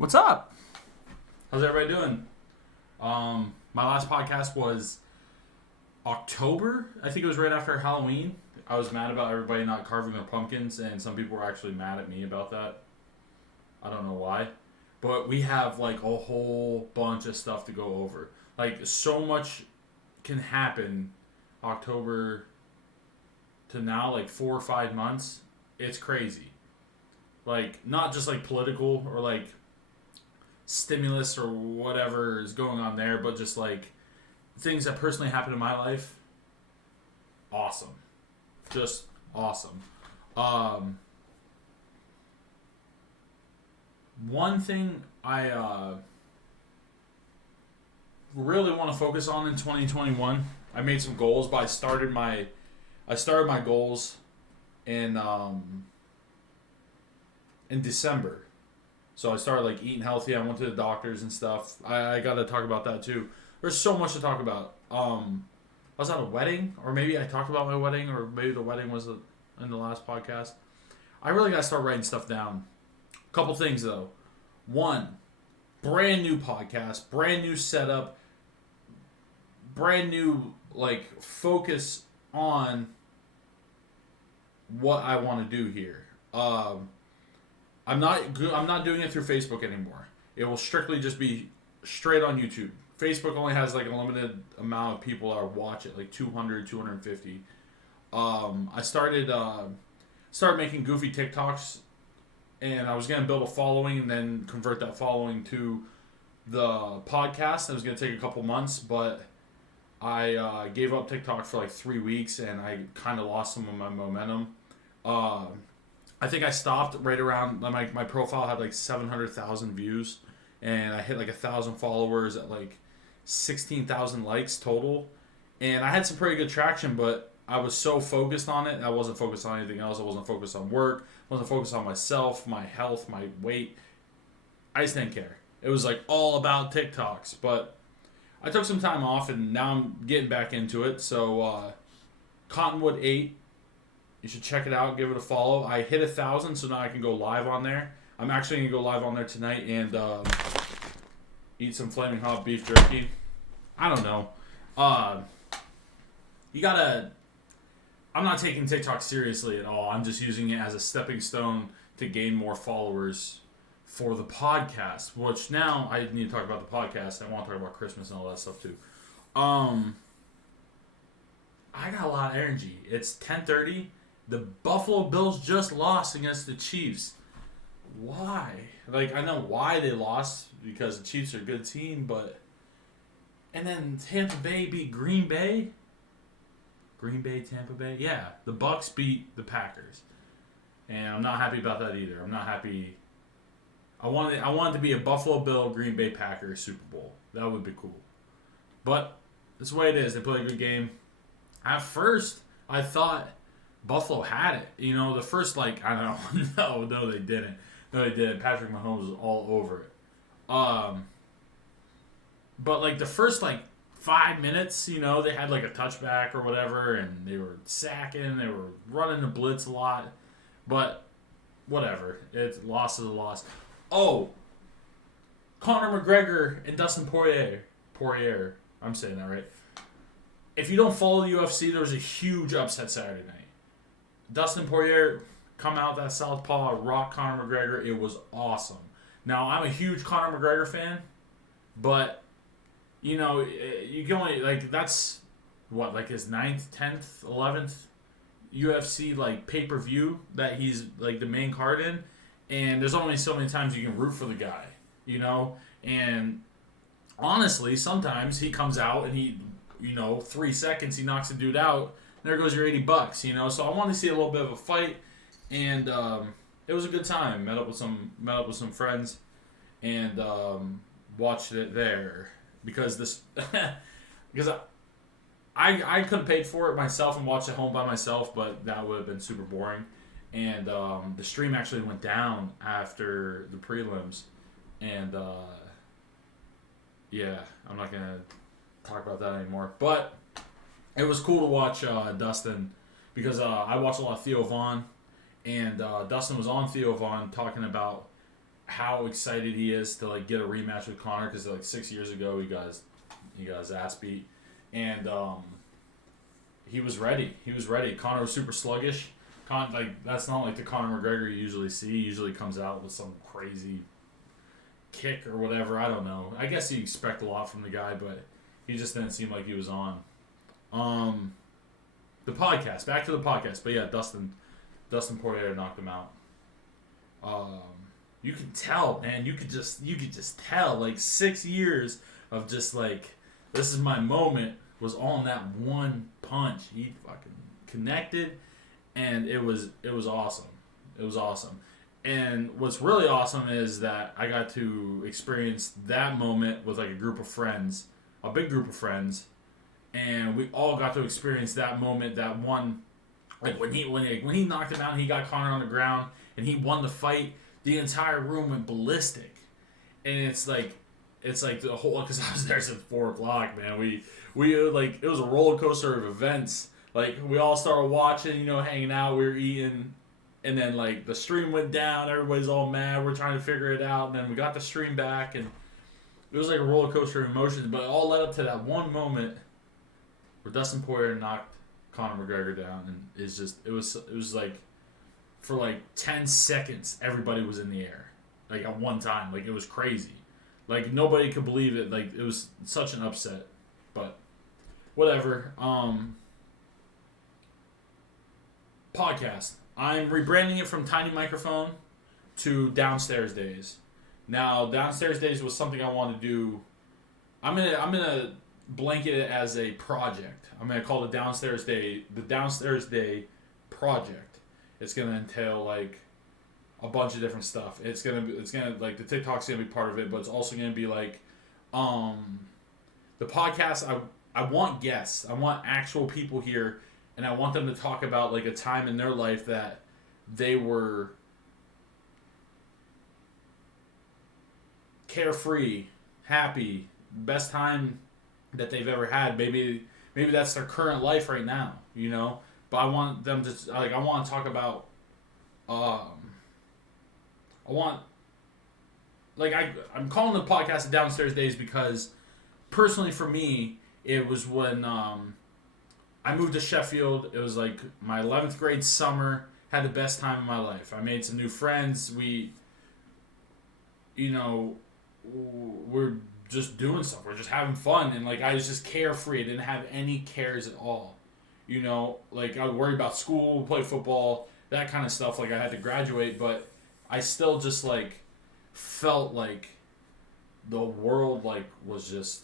What's up? How's everybody doing? My last podcast was October. I think it was right after Halloween. I was mad about everybody not carving their pumpkins, and some people were actually mad at me about that. I don't know why. But we have like a whole bunch of stuff to go over. Like, so much can happen October to now, like 4 or 5 months. It's crazy. Like, not just like political or like stimulus or whatever is going on there, but just like things that personally happened in my life. Awesome. Just awesome. One thing I really want to focus on in 2021, I made some goals, but I started my goals in December. So I started like eating healthy. I went to the doctors and stuff. I got to talk about that too. There's so much to talk about. I was at a wedding, or maybe I talked about my wedding, or maybe the wedding was in the last podcast. I really got to start writing stuff down. Couple things though. One, brand new podcast, brand new setup, brand new like focus on what I want to do here. I'm not doing it through Facebook anymore. It will strictly just be straight on YouTube. Facebook only has like a limited amount of people that watch it, like 200, 250. I started making goofy TikToks, and I was gonna build a following and then convert that following to the podcast. It was gonna take a couple months, but I gave up TikTok for like 3 weeks, and I kind of lost some of my momentum. I think I stopped right around my profile had like 700,000 views, and I hit like 1,000 followers at like 16,000 likes total, and I had some pretty good traction, but I was so focused on it. I wasn't focused on anything else. I wasn't focused on work. I wasn't focused on myself, my health, my weight. I just didn't care. It was like all about TikToks, but I took some time off, and now I'm getting back into it. So Cottonwood 8. You should check it out. Give it a follow. I hit 1,000, so now I can go live on there. I'm actually going to go live on there tonight and eat some flaming hot beef jerky. I don't know. You gotta... I'm not taking TikTok seriously at all. I'm just using it as a stepping stone to gain more followers for the podcast, which now I need to talk about the podcast. I want to talk about Christmas and all that stuff too. I got a lot of energy. It's 10:30. The Buffalo Bills just lost against the Chiefs. Why? Like, I know why they lost, because the Chiefs are a good team, but... And then Tampa Bay beat Green Bay? Green Bay, Tampa Bay? Yeah, the Bucks beat the Packers. And I'm not happy about that either. I'm not happy... I wanted it to be a Buffalo Bill, Green Bay Packers Super Bowl. That would be cool. But that's the way it is. They play a good game. At first, I thought... Buffalo had it. You know, the first, like, I don't know. No, they didn't. No, they didn't. Patrick Mahomes was all over it. But, like, the first, like, 5 minutes, you know, they had, like, a touchback or whatever, and they were sacking. They were running the blitz a lot. But, whatever. It's loss is a loss. Oh! Conor McGregor and Dustin Poirier. I'm saying that right. If you don't follow the UFC, there was a huge upset Saturday night. Dustin Poirier come out that southpaw, rock Conor McGregor. It was awesome. Now, I'm a huge Conor McGregor fan, but, you know, you can only, like, that's, what, like his 9th, 10th, 11th UFC, like, pay-per-view that he's, like, the main card in, and there's only so many times you can root for the guy, you know, and honestly, sometimes he comes out and he, you know, 3 seconds, he knocks a dude out. There goes your $80, you know. So I wanted to see a little bit of a fight, and it was a good time. Met up with some friends, and watched it there because I could have paid for it myself and watched it home by myself, but that would have been super boring. And the stream actually went down after the prelims, and yeah, I'm not gonna talk about that anymore, but. It was cool to watch Dustin because I watched a lot of Theo Vaughn, and Dustin was on Theo Vaughn talking about how excited he is to like get a rematch with Conor because like 6 years ago he got his ass beat, and he was ready. He was ready. Conor was super sluggish. Like that's not like the Conor McGregor you usually see. He usually comes out with some crazy kick or whatever. I don't know. I guess you expect a lot from the guy, but he just didn't seem like he was on. The podcast. Back to the podcast. But yeah, Dustin Poirier knocked him out. You could tell, man. You could just tell. Like 6 years of just like, this is my moment, was all in that one punch. He fucking connected, and it was awesome. It was awesome. And what's really awesome is that I got to experience that moment with like a group of friends, a big group of friends, and we all got to experience that moment, that one, like when he knocked him out and he got Conor on the ground and he won the fight. The entire room went ballistic, and it's like the whole, because I was there since 4:00, man. We like, it was a roller coaster of events. Like we all started watching, hanging out, we were eating, and then like the stream went down. Everybody's all mad. We're trying to figure it out, and then we got the stream back, and it was like a roller coaster of emotions. But it all led up to that one moment where Dustin Poirier knocked Conor McGregor down, and it was like, for like 10 seconds, everybody was in the air, like at one time. Like it was crazy. Like nobody could believe it. Like it was such an upset, but whatever. Podcast. I'm rebranding it from Tiny Microphone to Downstairs Days. Now, Downstairs Days was something I wanted to do. I'm gonna blanket it as a project. I'm gonna call it the Downstairs Day Project. It's gonna entail like a bunch of different stuff. It's gonna like the TikTok's gonna be part of it, but it's also gonna be like the podcast. I want guests. I want actual people here, and I want them to talk about like a time in their life that they were carefree, happy, best time that they've ever had. Maybe that's their current life right now, But I want them to, like, I want to talk about, I'm calling the podcast Downstairs Days because personally for me, it was when I moved to Sheffield. It was like my 11th grade summer. Had the best time of my life. I made some new friends. We're just doing stuff. We're just having fun. And like I was just carefree. I didn't have any cares at all. Like I would worry about school, play football, that kind of stuff. Like I had to graduate, but I still just like felt like the world like was just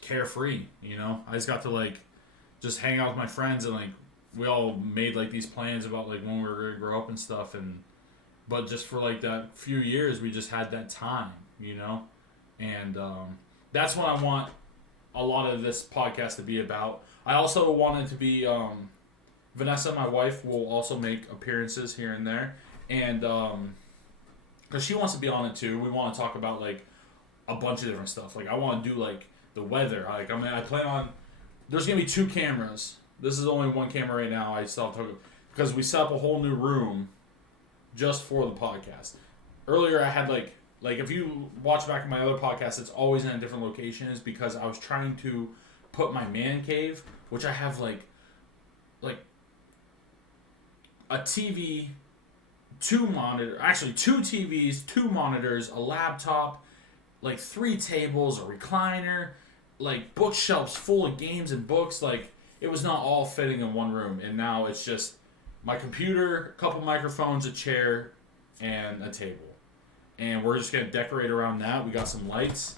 carefree. I just got to like just hang out with my friends, and like we all made like these plans about like when we were gonna grow up and stuff, but just for like that few years we just had that time, and that's what I want a lot of this podcast to be about. I also wanted to be Vanessa, my wife, will also make appearances here and there, and because she wants to be on it too. We want to talk about like a bunch of different stuff. Like I want to do like the weather. Like I plan on. There's gonna be 2 cameras. This is only 1 camera right now. I still have to, because we set up a whole new room just for the podcast. Earlier I had like if you watch back my other podcasts, it's always in a different locations because I was trying to put my man cave, which I have like a TV, 2 TVs, 2 monitors, a laptop, like 3 tables, a recliner, like bookshelves full of games and books. Like it was not all fitting in one room, and now it's just my computer, a couple microphones, a chair, and a table. And we're just gonna decorate around that. We got some lights.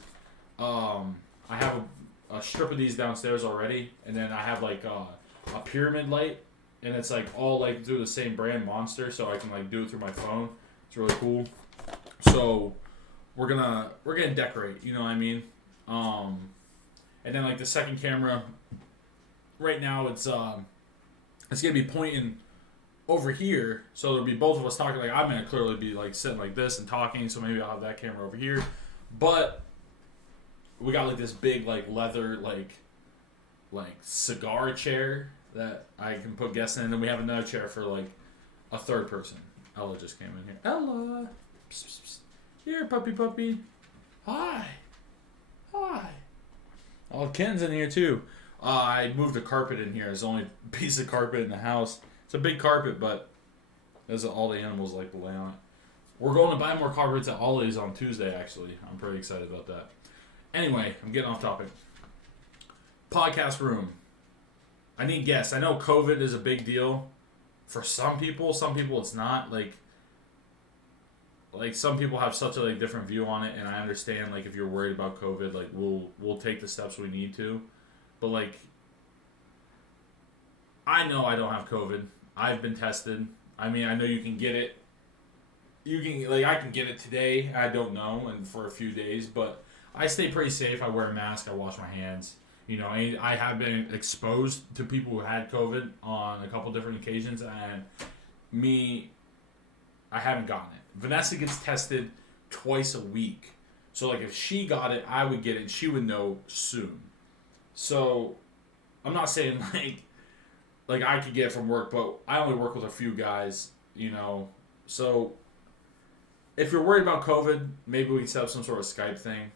I have a strip of these downstairs already, and then I have like a pyramid light, and it's like all like through the same brand, Monster, so I can like do it through my phone. It's really cool. So we're gonna decorate. You know what I mean? And then like the second camera, right now it's gonna be pointing over here, so there'll be both of us talking. Like I'm gonna clearly be like sitting like this and talking, so maybe I'll have that camera over here. But we got like this big like leather like cigar chair that I can put guests in, and then we have another chair for like a third person. Ella just came in here. Ella! Psst, psst, psst. Here, puppy. Hi. Oh, Ken's in here too. I moved a carpet in here. It's the only piece of carpet in the house. It's a big carpet, but that's all the animals like to lay on it. We're going to buy more carpets at Ollie's on Tuesday, actually. I'm pretty excited about that. Anyway, I'm getting off topic. Podcast room. I need guests. I know COVID is a big deal for some people. Some people it's not. Like some people have such a different view on it, and I understand if you're worried about COVID, we'll take the steps we need to. But I know I don't have COVID. I've been tested. I mean, I know you can get it. You can I can get it today. I don't know, and for a few days, but I stay pretty safe. I wear a mask. I wash my hands. I have been exposed to people who had COVID on a couple different occasions, and I haven't gotten it. Vanessa gets tested twice a week. So, if she got it, I would get it, and she would know soon. So, I'm not saying, I could get it from work, but I only work with a few guys, So, if you're worried about COVID, maybe we can set up some sort of Skype thing.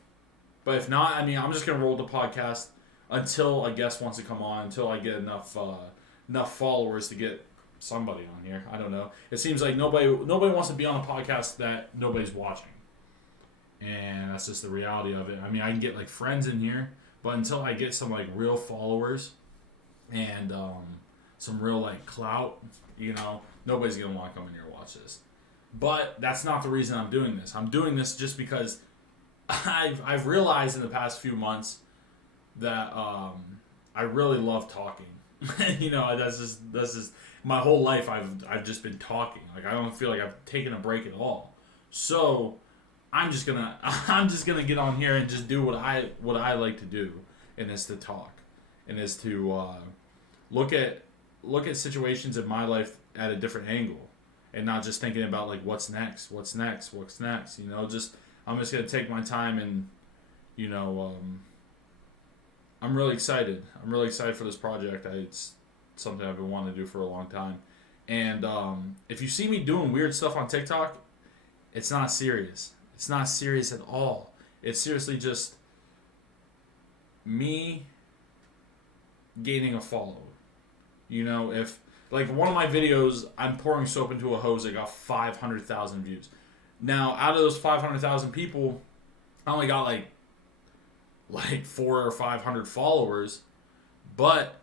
But if not, I'm just going to roll the podcast until a guest wants to come on, until I get enough followers to get somebody on here. I don't know. It seems like nobody wants to be on a podcast that nobody's watching. And that's just the reality of it. I can get friends in here, but until I get some real followers and some real clout, nobody's going to want to come in here and watch this. But that's not the reason I'm doing this. I'm doing this just because I've realized in the past few months that I really love talking. That's just my whole life I've just been talking. I don't feel like I've taken a break at all. So I'm just gonna get on here and just do what I like to do, and is to talk, and is to look at situations in my life at a different angle, and not just thinking about what's next. I'm just gonna take my time, and I'm really excited. I'm really excited for this project. It's something I've been wanting to do for a long time. And if you see me doing weird stuff on TikTok, it's not serious. It's not serious at all. It's seriously just me gaining a follow. If one of my videos, I'm pouring soap into a hose that got 500,000 views. Now, out of those 500,000 people, I only got 400 or 500 followers, but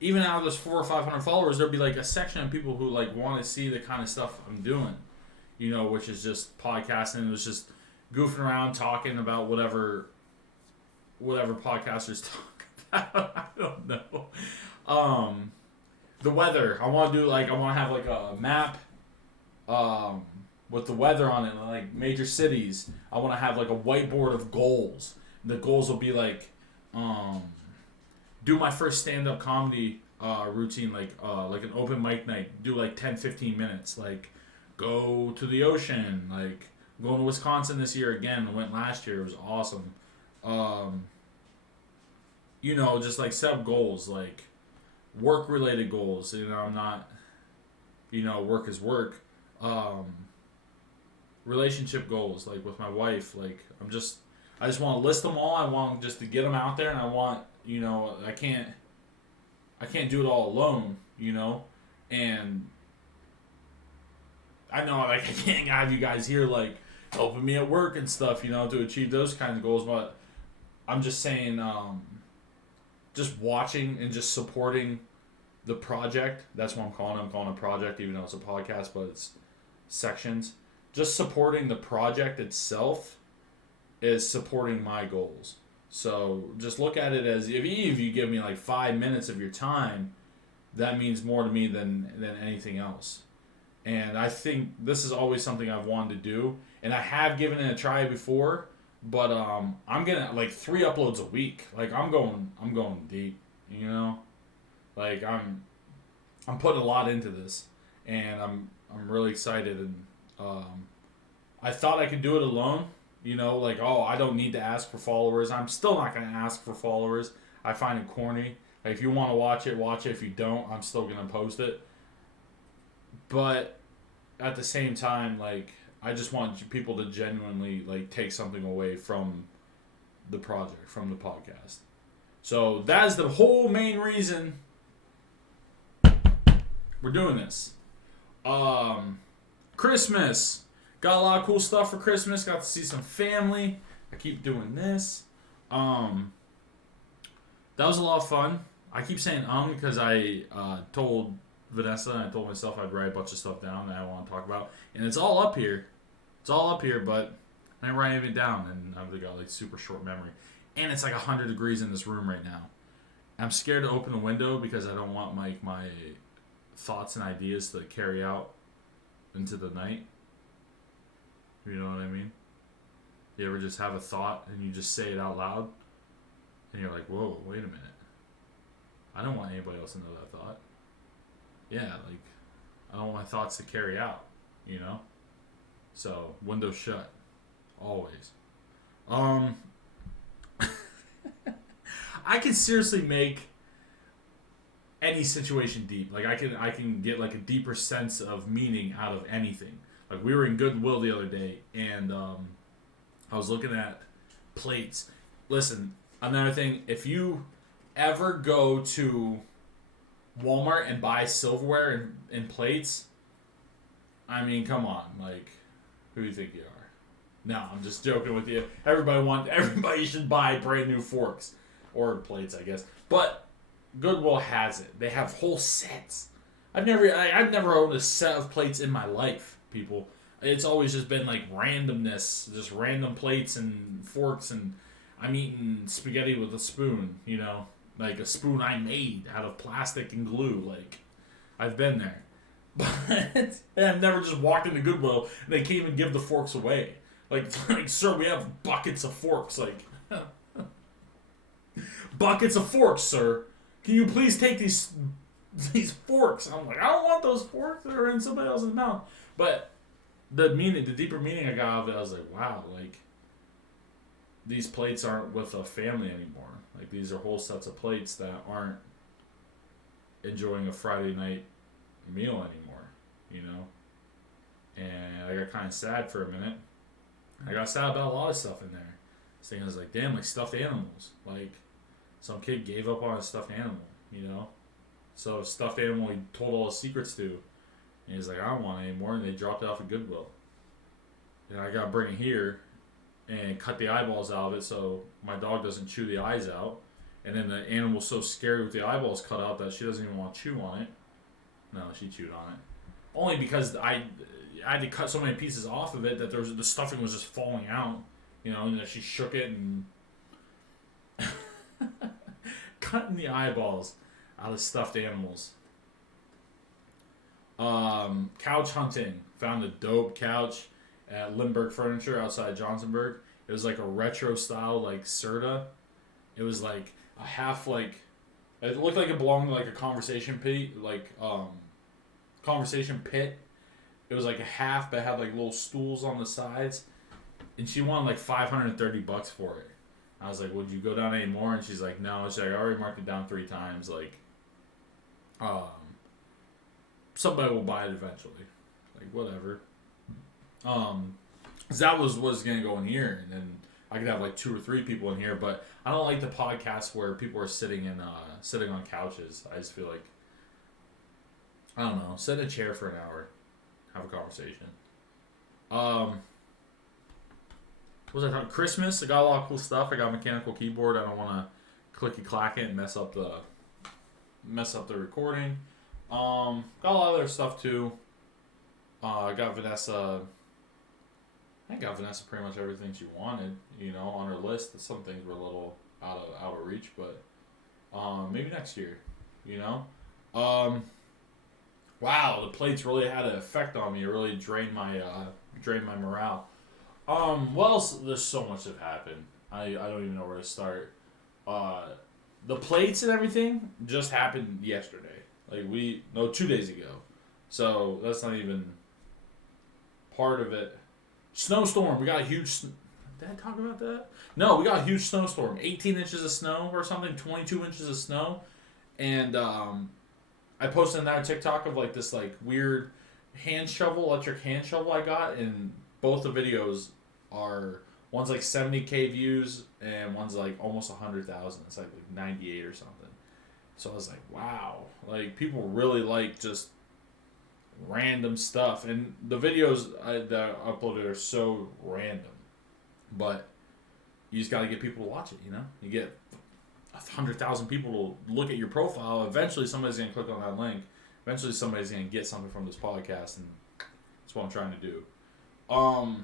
even out of those 400 or 500 followers, there'll be a section of people who want to see the kind of stuff I'm doing, which is just podcasting. It was just goofing around, talking about whatever podcasters talk about. I don't know. The weather. I want to do I want to have a map, with the weather on it, major cities. I want to have a whiteboard of goals. The goals will be do my first stand-up comedy routine, an open mic night. Do 10-15 minutes. Go to the ocean. I'm going to Wisconsin this year again. I went last year. It was awesome. Just set up goals, work-related goals. I'm not, work is work. Relationship goals, with my wife. I just want to list them all. I want just to get them out there, and I want, I can't do it all alone, and I know I can't have you guys here helping me at work and stuff, to achieve those kinds of goals, but I'm just saying, just watching and just supporting the project. That's what I'm calling it. I'm calling it a project, even though it's a podcast, but it's sections. Just supporting the project itself is supporting my goals. So just look at it as if you give me 5 minutes of your time, that means more to me than anything else. And I think this is always something I've wanted to do, and I have given it a try before, but I'm gonna 3 uploads a week. I'm going deep, I'm putting a lot into this, and I'm really excited, and I thought I could do it alone. I don't need to ask for followers. I'm still not going to ask for followers. I find it corny. If you want to watch it, watch it. If you don't, I'm still going to post it. But at the same time, like, I just want people to genuinely, like, take something away from the project, from the podcast. So that is the whole main reason we're doing this. Christmas. Got a lot of cool stuff for Christmas. Got to see some family. I keep doing this. That was a lot of fun. I keep saying because I told Vanessa and I told myself I'd write a bunch of stuff down that I want to talk about. And it's all up here. It's all up here, but I didn't write anything down. And I've got like super short memory. And it's like 100 degrees in this room right now. I'm scared to open the window because I don't want my thoughts and ideas to carry out into the night. You know what I mean? You ever just have a thought and you just say it out loud? And you're like, whoa, wait a minute. I don't want anybody else to know that thought. Yeah, like, I don't want my thoughts to carry out, you know? So, window shut. Always. I can seriously make any situation deep. Like, I can get, like, a deeper sense of meaning out of anything. Like, we were in Goodwill the other day, and I was looking at plates. Listen, another thing, if you ever go to Walmart and buy silverware and plates, I mean, come on, like, who do you think you are? No, I'm just joking with you. Everybody should buy brand new forks or plates, I guess. But Goodwill has it. They have whole sets. I've never owned a set of plates in my life, people. It's always just been like randomness, just random plates and forks, and I'm eating spaghetti with a spoon, you know, like a spoon I made out of plastic and glue. Like, I've been there, but I've never just walked into Goodwill and they can't even give the forks away. Like, sir, we have buckets of forks. Like, buckets of forks, sir. Can you please take these forks? I'm like, I don't want those forks that are in somebody else's mouth. But the deeper meaning I got out of it, I was like, wow, like, these plates aren't with a family anymore. Like, these are whole sets of plates that aren't enjoying a Friday night meal anymore, you know? And I got kind of sad for a minute. I got sad about a lot of stuff in there. I was like, damn, like stuffed animals. Like, some kid gave up on a stuffed animal, you know? So a stuffed animal he told all his secrets to. And he's like, I don't want it anymore. And they dropped it off at Goodwill. And I got to bring it here and cut the eyeballs out of it so my dog doesn't chew the eyes out. And then the animal's so scared with the eyeballs cut out that she doesn't even want to chew on it. No, she chewed on it. Only because I had to cut so many pieces off of it that the stuffing was just falling out. You know, and then she shook it and cutting the eyeballs out of stuffed animals. Couch hunting. Found a dope couch at Lindbergh Furniture outside Johnsonburg. It was like a retro style, like Serta. It was like a half, like, it looked like it belonged to like a conversation pit, It was like a half, but it had like little stools on the sides. And she wanted like $530 for it. I was like, would you go down any more? And she's like, no. She's like, I already marked it down 3 times. Like, somebody will buy it eventually. Like, whatever. That was going to go in here. And then I could have like 2 or 3 people in here. But I don't like the podcast where people are sitting on couches. I just feel like, I don't know, sit in a chair for an hour. Have a conversation. What was I talking? Christmas. I got a lot of cool stuff. I got a mechanical keyboard. I don't want to clicky clack it and mess up the recording. Got a lot of other stuff too. I got Vanessa. I got Vanessa pretty much everything she wanted. You know, on her list. Some things were a little out of reach, but maybe next year. You know. Wow, the plates really had an effect on me. It really drained my morale. What else? There's so much that happened. I don't even know where to start. The plates and everything just happened yesterday. Like 2 days ago. So that's not even part of it. Snowstorm. We got a huge. Did I talk about that? No, we got a huge snowstorm. 18 inches of snow or something. 22 inches of snow, and I posted another TikTok of like this like weird electric hand shovel I got, and both the videos are, one's like 70K views and one's like almost 100,000. It's like 98 or something. So I was like, wow, like people really like just random stuff, and the videos that I uploaded are so random, but you just got to get people to watch it. You get 100,000 people to look at your profile. Eventually, somebody's gonna click on that link. Eventually, somebody's gonna get something from this podcast, and that's what I'm trying to do. I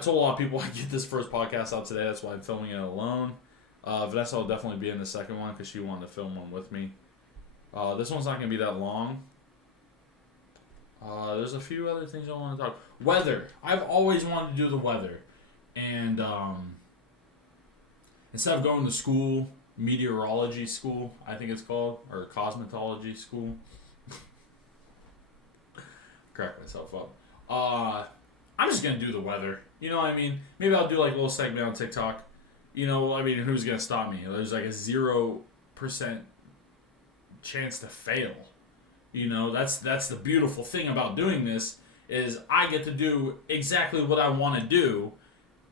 told a lot of people I get this first podcast out today. That's why I'm filming it alone. Vanessa will definitely be in the second one because she wanted to film one with me. This one's not going to be that long. There's a few other things I want to talk. Weather. I've always wanted to do the weather. And instead of going to school, meteorology school, I think it's called, or cosmetology school. Crack myself up. I'm just going to do the weather. You know what I mean? Maybe I'll do like a little segment on TikTok. Who's going to stop me? There's like a 0% chance to fail. That's the beautiful thing about doing this is I get to do exactly what I want to do,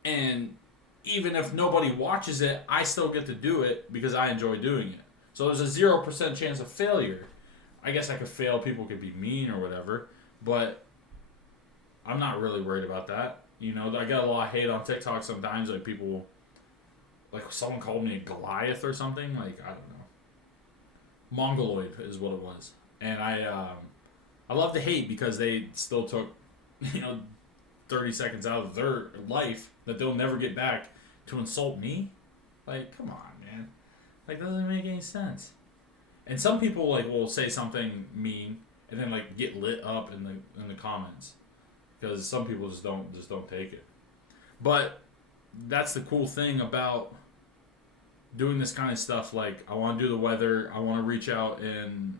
and even if nobody watches it, I still get to do it because I enjoy doing it. So there's a 0% chance of failure. I guess I could fail, people could be mean or whatever, but I'm not really worried about that. I got a lot of hate on TikTok sometimes, like people, like someone called me a Goliath or something, like, I don't know. Mongoloid is what it was. And I love the hate because they still took, 30 seconds out of their life that they'll never get back to insult me. Like, come on, man. Like, that doesn't make any sense. And some people, like, will say something mean and then, like, get lit up in the comments. Because some people just don't take it. But that's the cool thing about doing this kind of stuff. Like, I want to do the weather. I want to reach out and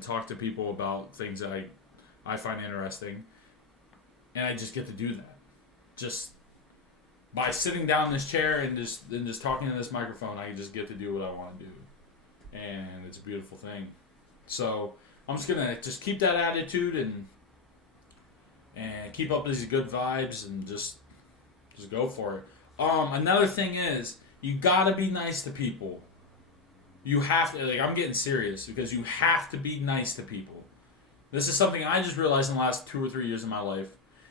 talk to people about things that I find interesting. And I just get to do that. Just by sitting down in this chair and just talking to this microphone, I just get to do what I want to do. And it's a beautiful thing. So I'm just going to just keep that attitude and keep up these good vibes and just go for it. Another thing is, you gotta be nice to people. You have to, like, I'm getting serious because you have to be nice to people. This is something I just realized in the last 2 or 3 years of my life.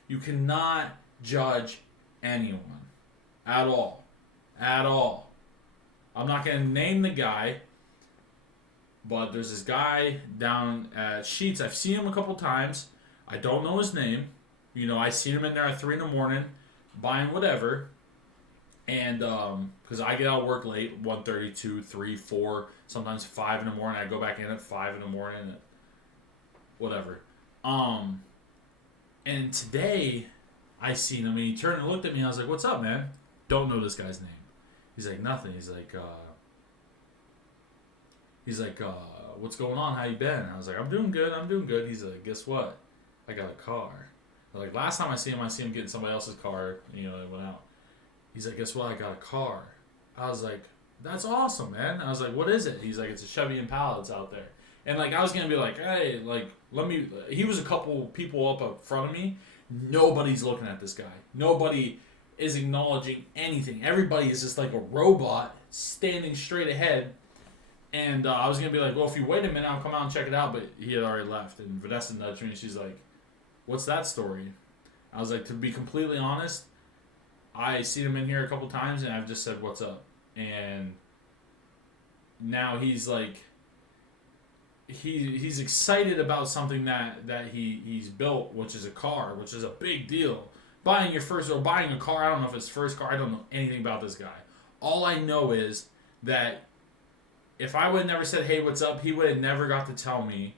You cannot judge anyone at all. At all. I'm not going to name the guy, but there's this guy down at Sheetz. I've seen him a couple times. I don't know his name. I seen him in there at 3 in the morning buying whatever. And because I get out of work late, 1:30, 2, 3, 4, sometimes 5 in the morning. I go back in at 5 in the morning, whatever. And today, I seen him, and he turned and looked at me, and I was like, what's up, man? Don't know this guy's name. He's like, nothing. He's like, what's going on? How you been? I was like, I'm doing good. He's like, guess what? I got a car. Like, last time I see him getting somebody else's car, they went out. He's like, guess what? I got a car. I was like, that's awesome, man. I was like, what is it? He's like, it's a Chevy Impala. It's out there. And, like, I was going to be like, hey, like, he was a couple people up front of me. Nobody's looking at this guy. Nobody is acknowledging anything. Everybody is just like a robot standing straight ahead. And I was going to be like, well, if you wait a minute, I'll come out and check it out. But he had already left. And Vanessa nudged me, and she's like, what's that story? I was like, to be completely honest, I seen him in here a couple times, and I've just said, what's up? And now he's like, he's excited about something that he's built, which is a car, which is a big deal. Buying a car, I don't know if it's first car, I don't know anything about this guy. All I know is that if I would have never said, hey, what's up, he would have never got to tell me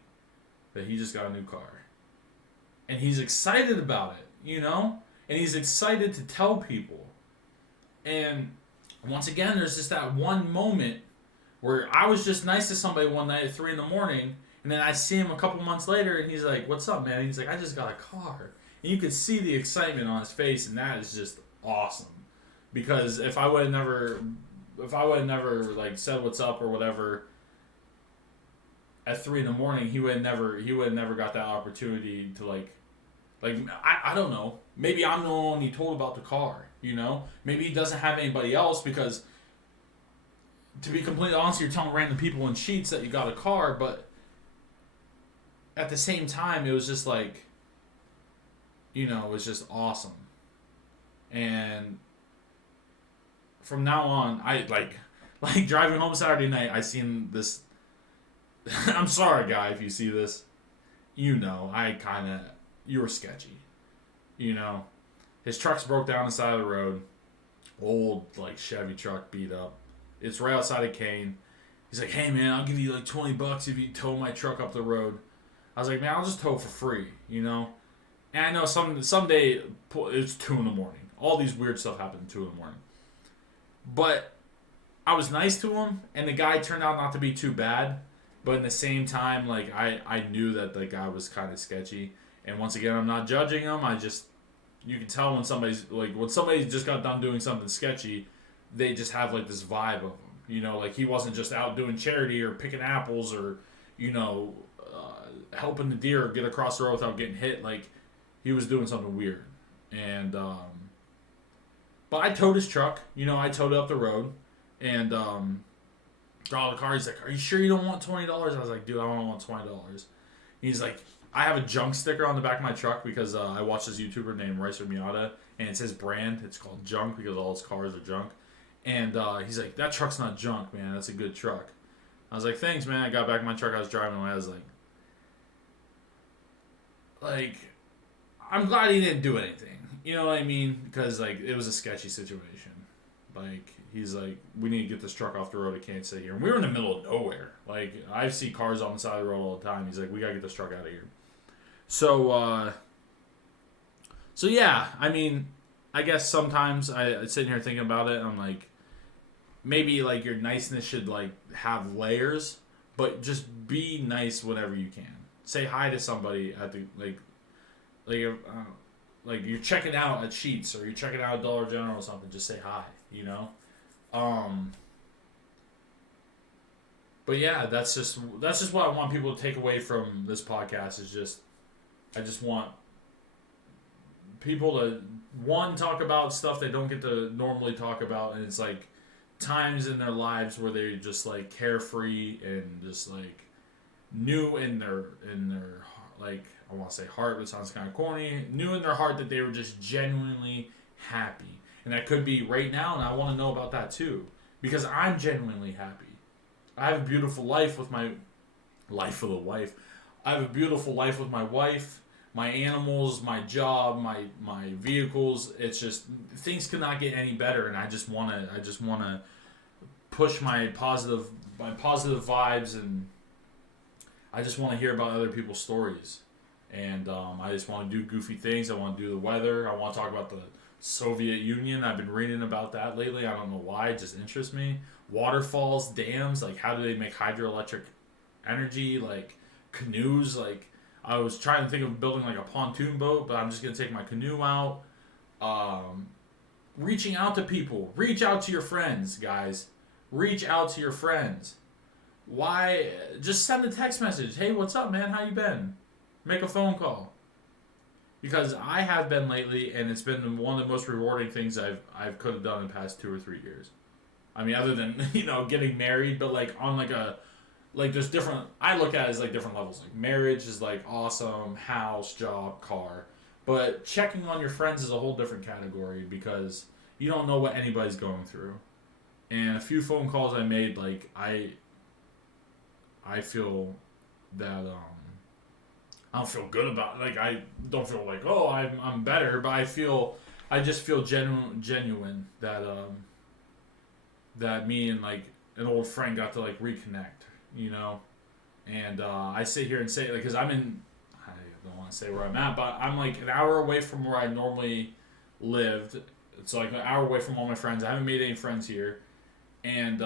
that he just got a new car. And he's excited about it, And he's excited to tell people. And once again, there's just that one moment where I was just nice to somebody one night at 3 in the morning, and then I see him a couple months later, and he's like, what's up, man? And he's like, I just got a car. And you could see the excitement on his face, and that is just awesome. Because if I would have never like said what's up or whatever, at 3 in the morning, he would have never got that opportunity to I don't know. Maybe I'm the one he told about the car. Maybe he doesn't have anybody else because, to be completely honest, you're telling random people in Sheetz that you got a car, but at the same time, it was just like, it was just awesome. And from now on, I like driving home Saturday night, I seen this. I'm sorry, guy, if you see this. You were sketchy. His truck's broke down the side of the road. Old, Chevy truck beat up. It's right outside of Kane. He's like, hey, man, I'll give you $20 if you tow my truck up the road. I was like, man, I'll just tow for free, And I know someday it's 2 in the morning. All these weird stuff happened at 2 in the morning. But I was nice to him, and the guy turned out not to be too bad. But in the same time, I knew that the guy was kind of sketchy. And once again, I'm not judging him. You can tell when somebody's just got done doing something sketchy, they just have this vibe of him. He wasn't just out doing charity or picking apples or, helping the deer get across the road without getting hit. He was doing something weird. And, but I towed his truck. I towed it up the road. And, got out of the car. He's like, are you sure you don't want $20? I was like, dude, I don't want $20. He's like, I have a junk sticker on the back of my truck because I watched this YouTuber named Ricer Miata, and it's his brand. It's called Junk because all his cars are junk. And he's like, that truck's not junk, man. That's a good truck. I was like, thanks, man. I got back in my truck. I was driving away. I was like, I'm glad he didn't do anything. You know what I mean? Because, it was a sketchy situation. He's like, we need to get this truck off the road. It can't stay here. And we were in the middle of nowhere. I see cars on the side of the road all the time. He's like, we got to get this truck out of here. So yeah, I mean, I guess sometimes I sit here thinking about it, and I'm like, maybe, your niceness should, have layers, but just be nice whenever you can. Say hi to somebody at the, you're checking out at Sheetz, or you're checking out at Dollar General or something, just say hi, But yeah, that's just what I want people to take away from this podcast is I just want people to, one, talk about stuff they don't get to normally talk about, and it's times in their lives where they're just carefree and just new in their I want to say heart, but it sounds kind of corny, new in their heart that they were just genuinely happy. And that could be right now, and I want to know about that too, because I'm genuinely happy. I have a beautiful life with my life of the wife. I have a beautiful life with my wife, my animals, my job, my vehicles. It's just things could not get any better, and I just wanna push my positive vibes, and I just want to hear about other people's stories. And I just want to do goofy things. I want to do the weather. I want to talk about the Soviet Union. I've been reading about that lately. I don't know why. It just interests me. Waterfalls, dams, how do they make hydroelectric energy? Canoes, I was trying to think of building a pontoon boat, but I'm just going to take my canoe out. Reaching out to people. Reach out to your friends, guys. Reach out to your friends. Why? Just send a text message. Hey, what's up, man? How you been? Make a phone call. Because I have been lately, and it's been one of the most rewarding things I've could have done in the past 2 or 3 years. I mean, other than, getting married, but on there's different, I look at it as different levels. Marriage is awesome, house, job, car. But checking on your friends is a whole different category because you don't know what anybody's going through. And a few phone calls I made, I feel that, I don't feel good about it. I don't feel oh, I'm better, but I just feel genuine that, that me and an old friend got to reconnect, and I sit here and say because I don't want to say where I'm at, but I'm an hour away from where I normally lived. It's an hour away from all my friends. I haven't made any friends here, and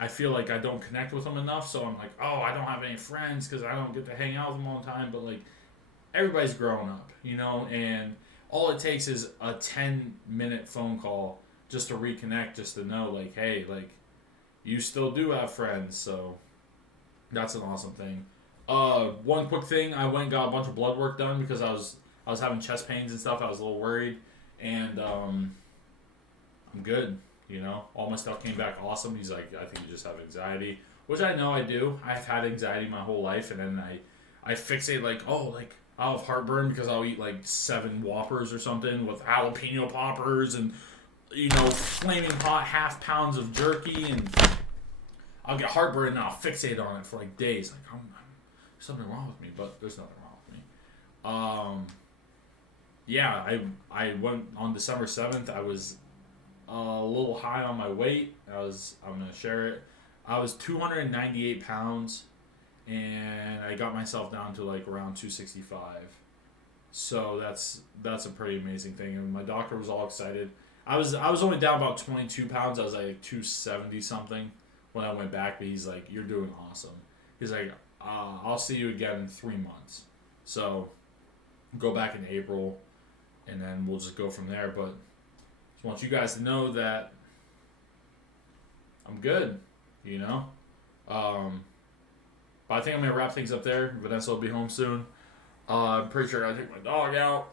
I feel I don't connect with them enough. So I'm oh, I don't have any friends because I don't get to hang out with them all the time. But everybody's growing up, and all it takes is a 10-minute phone call just to reconnect, just to know hey, you still do have friends. So That's an awesome thing. One quick thing, I went and got a bunch of blood work done because I was having chest pains and stuff. I was a little worried, and I'm good. You know, all my stuff came back awesome. He's like, I think you just have anxiety, which I know I do. I've had anxiety my whole life, and then I fixate like, oh, like I'll have heartburn because I'll eat like 7 Whoppers or something with jalapeno poppers and flaming hot half-pounds of jerky, and I'll get heartburn and I'll fixate on it for like days. Like there's something wrong with me, but there's nothing wrong with me. Yeah, I went on December 7th. I was a little high on my weight. I'm gonna share it. I was 298 pounds, and I got myself down to like around 265. So that's a pretty amazing thing, and my doctor was all excited. I was only down about 22 pounds. I was like 270 something when I went back, but he's like, "You're doing awesome." He's like, "I'll see you again in 3 months." So go back in April, and then we'll just go from there. But just want you guys to know that I'm good, you know. But I think I'm gonna wrap things up there. Vanessa will be home soon. I'm pretty sure I gotta take my dog out.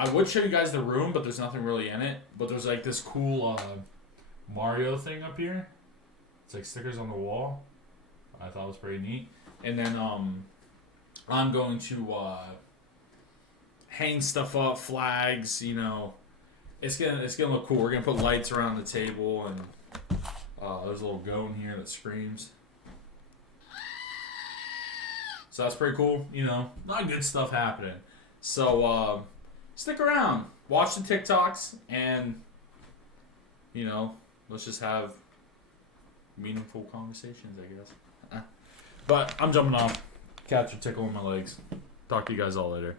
I would show you guys the room, but there's nothing really in it. But there's like this cool Mario thing up here. It's like stickers on the wall. I thought it was pretty neat. And then I'm going to hang stuff up, flags. It's gonna look cool. We're gonna put lights around the table, and there's a little goat in here that screams. So that's pretty cool. A lot of good stuff happening. So stick around, watch the TikToks, and let's just have meaningful conversations, I guess. But I'm jumping off. Cats are tickling my legs. Talk to you guys all later.